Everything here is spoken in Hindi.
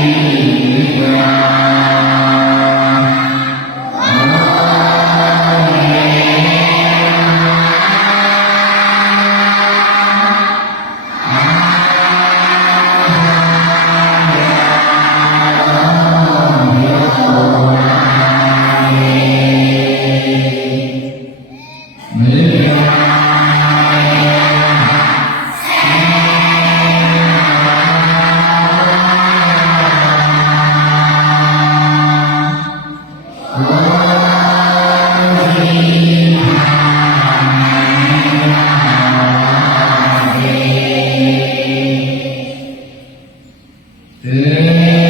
Amen. Eee